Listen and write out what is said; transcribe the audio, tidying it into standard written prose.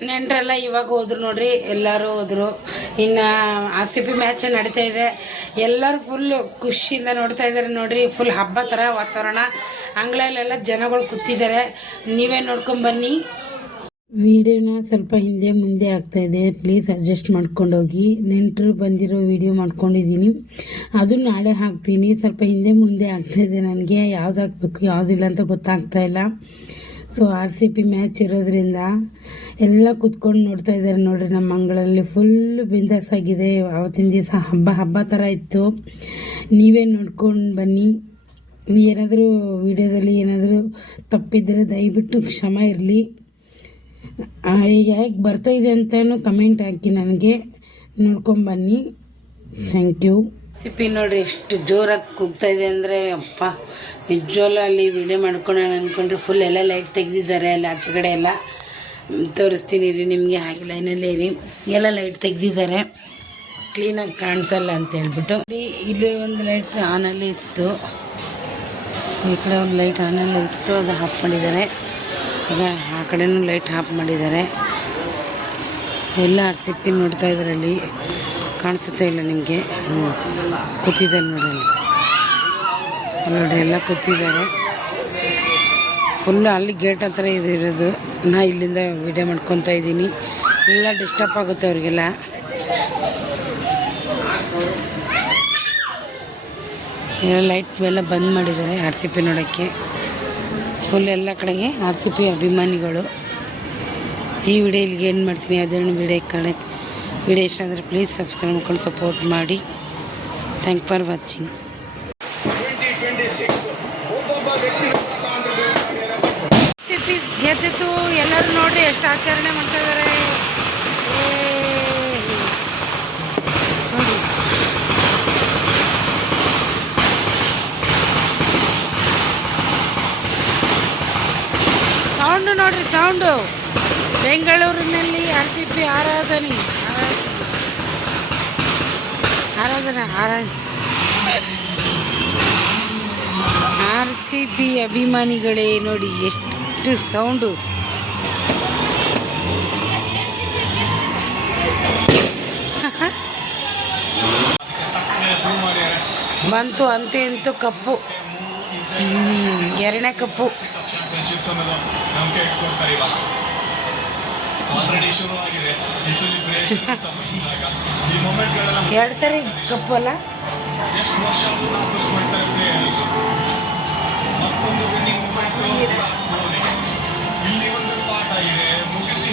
ನೆಂಟರೆಲ್ಲ ಇವಾಗ ಹೋದ್ರು ನೋಡ್ರಿ, ಎಲ್ಲರೂ ಹೋದ್ರು. ಇನ್ನು RCB ಮ್ಯಾಚ್ ನಡೀತಾ ಇದೆ. ಎಲ್ಲರೂ ಫುಲ್ ಖುಷಿಯಿಂದ ನೋಡ್ತಾ ಇದ್ದಾರೆ ನೋಡ್ರಿ. ಫುಲ್ ಹಬ್ಬ ಥರ ವಾತಾವರಣ. ಅಂಗಳಲ್ಲೆಲ್ಲ ಜನಗಳು ಕೂತಿದ್ದಾರೆ. ನೀವೇ ನೋಡ್ಕೊಂಡು ಬನ್ನಿ. ವಿಡಿಯೋನ ಸ್ವಲ್ಪ ಹಿಂದೆ ಮುಂದೆ ಆಗ್ತಾ ಇದೆ, ಪ್ಲೀಸ್ ಅಡ್ಜಸ್ಟ್ ಮಾಡ್ಕೊಂಡೋಗಿ. ನೆಂಟರು ಬಂದಿರೋ ವಿಡಿಯೋ ಮಾಡ್ಕೊಂಡಿದ್ದೀನಿ, ಅದು ನಾಳೆ ಹಾಕ್ತೀನಿ. ಸ್ವಲ್ಪ ಹಿಂದೆ ಮುಂದೆ ಆಗ್ತಾಯಿದೆ, ನನಗೆ ಯಾವ್ದು ಹಾಕ್ಬೇಕು ಯಾವುದಿಲ್ಲ ಅಂತ ಗೊತ್ತಾಗ್ತಾ ಇಲ್ಲ. ಸೊ RCB ಮ್ಯಾಚ್ ಇರೋದ್ರಿಂದ ಎಲ್ಲ ಕೂತ್ಕೊಂಡು ನೋಡ್ತಾ ಇದ್ದಾರೆ ನೋಡ್ರಿ. ನಮ್ಮ ಅಂಗಳಲ್ಲಿ ಫುಲ್ಲು ಬಿಂದಾಸ್ ಆಗಿದೆ. ಆವತ್ತಿನ ದಿವಸ ಹಬ್ಬ ಥರ ಇತ್ತು. ನೀವೇ ನೋಡ್ಕೊಂಡು ಬನ್ನಿ. ಏನಾದರೂ ವಿಡಿಯೋದಲ್ಲಿ ಏನಾದರೂ ತಪ್ಪಿದ್ದರೆ ದಯವಿಟ್ಟು ಕ್ಷಮ ಇರಲಿ. ಈಗ ಹೇಗೆ ಬರ್ತಾಯಿದೆ ಅಂತಲೂ ಕಮೆಂಟ್ ಹಾಕಿ, ನನಗೆ ನೋಡ್ಕೊಂಬನ್ನಿ. Thank you. RCB ನೋಡ್ರಿ ಎಷ್ಟು ಜೋರಾಗಿ ಕೂಗ್ತಾ ಇದೆ ಅಂದರೆ, ಅಪ್ಪ ನಿಜವಲ್ಲ. ಅಲ್ಲಿ ವಿಡಿಯೋ ಮಾಡ್ಕೊಳ್ಳೋಣ ಅಂದ್ಕೊಂಡ್ರೆ ಫುಲ್ ಎಲ್ಲ ಲೈಟ್ ತೆಗೆದಿದ್ದಾರೆ. ಅಲ್ಲಿ ಆಚೆ ಕಡೆ ಎಲ್ಲ ತೋರಿಸ್ತೀನಿ ರೀ ನಿಮಗೆ. ಹಾಗೆ ಲೈನಲ್ಲೇ ಇರಿ, ಎಲ್ಲ ಲೈಟ್ ತೆಗೆದಿದ್ದಾರೆ, ಕ್ಲೀನಾಗಿ ಕಾಣಿಸಲ್ಲ ಅಂತ ಹೇಳ್ಬಿಟ್ಟು. ಇಲ್ಲಿ ಒಂದು ಲೈಟ್ ಆನಲ್ಲೇ ಇತ್ತು, ಈ ಕಡೆ ಒಂದು ಲೈಟ್ ಆನಲ್ಲೇ ಇತ್ತು, ಅದು ಆಫ್ ಮಾಡಿದ್ದಾರೆ. ಈಗ ಆ ಕಡೆನೂ ಲೈಟ್ ಆಫ್ ಮಾಡಿದ್ದಾರೆ. ಎಲ್ಲ RCB ನೋಡ್ತಾ ಇದ್ದಾರೆ. ಅಲ್ಲಿ ಕಾಣಿಸುತ್ತಾ ಇಲ್ಲ ನಿಮಗೆ? ಕೂತಿದ್ದಾರೆ ನೋಡಿ, ಅಲ್ಲಿ ಎಲ್ಲ ಕೂತಿದ್ದಾರೆ ಫುಲ್ಲು. ಅಲ್ಲಿ ಗೇಟ್ ಹತ್ರ ಇದು ಇರೋದು. ನಾ ಇಲ್ಲಿಂದ ವಿಡಿಯೋ ಮಾಡ್ಕೊತಾ ಇದ್ದೀನಿ. ಎಲ್ಲ ಡಿಸ್ಟರ್ಬ್ ಆಗುತ್ತೆ ಅವ್ರಿಗೆಲ್ಲ. ಎಲ್ಲ ಲೈಟ್ ಎಲ್ಲ ಬಂದ್ ಮಾಡಿದ್ದಾರೆ RCB ನೋಡೋಕ್ಕೆ. ಫುಲ್ ಎಲ್ಲ ಕಡೆಗೆ RCB ಅಭಿಮಾನಿಗಳು. ಈ ವಿಡಿಯೋ ಇಲ್ಲಿಗೆ ಏನು ಮಾಡ್ತೀನಿ. ಅದನ್ನು ವಿಡಿಯೋ ಇಷ್ಟ ಅಂದರೆ ಪ್ಲೀಸ್ ಸಬ್ಸ್ಕ್ರೈಬ್ ಮಾಡ್ಕೊಂಡು ಸಪೋರ್ಟ್ ಮಾಡಿ. Thank for watching. RCB ಗೆದ್ದಿತ್ತು. ಎಲ್ಲರೂ ನೋಡ್ರಿ ಎಷ್ಟು ಆಚರಣೆ ಮಾಡ್ತಾ ಇದ್ದಾರೆ. ಸೌಂಡು ನೋಡ್ರಿ, ಸೌಂಡು. ಬೆಂಗಳೂರಿನಲ್ಲಿ RCB ಆರಾಧನೆ. RCB ಅಭಿಮಾನಿಗಳೇ ನೋಡಿ ಎಷ್ಟು ಸೌಂಡು. ಬಂತು ಅಂತೂ ಇಂತೂ ಕಪ್ಪು, ಎರಡನೇ ಕಪ್ಪು. ಎರಡು ಸರಿ ಕಪ್ಪು ಅಲ್ಲ. ಇಲ್ಲಿ ಒಂದು ಪಾಠ ಇದೆ, ಮುಗಿಸಿ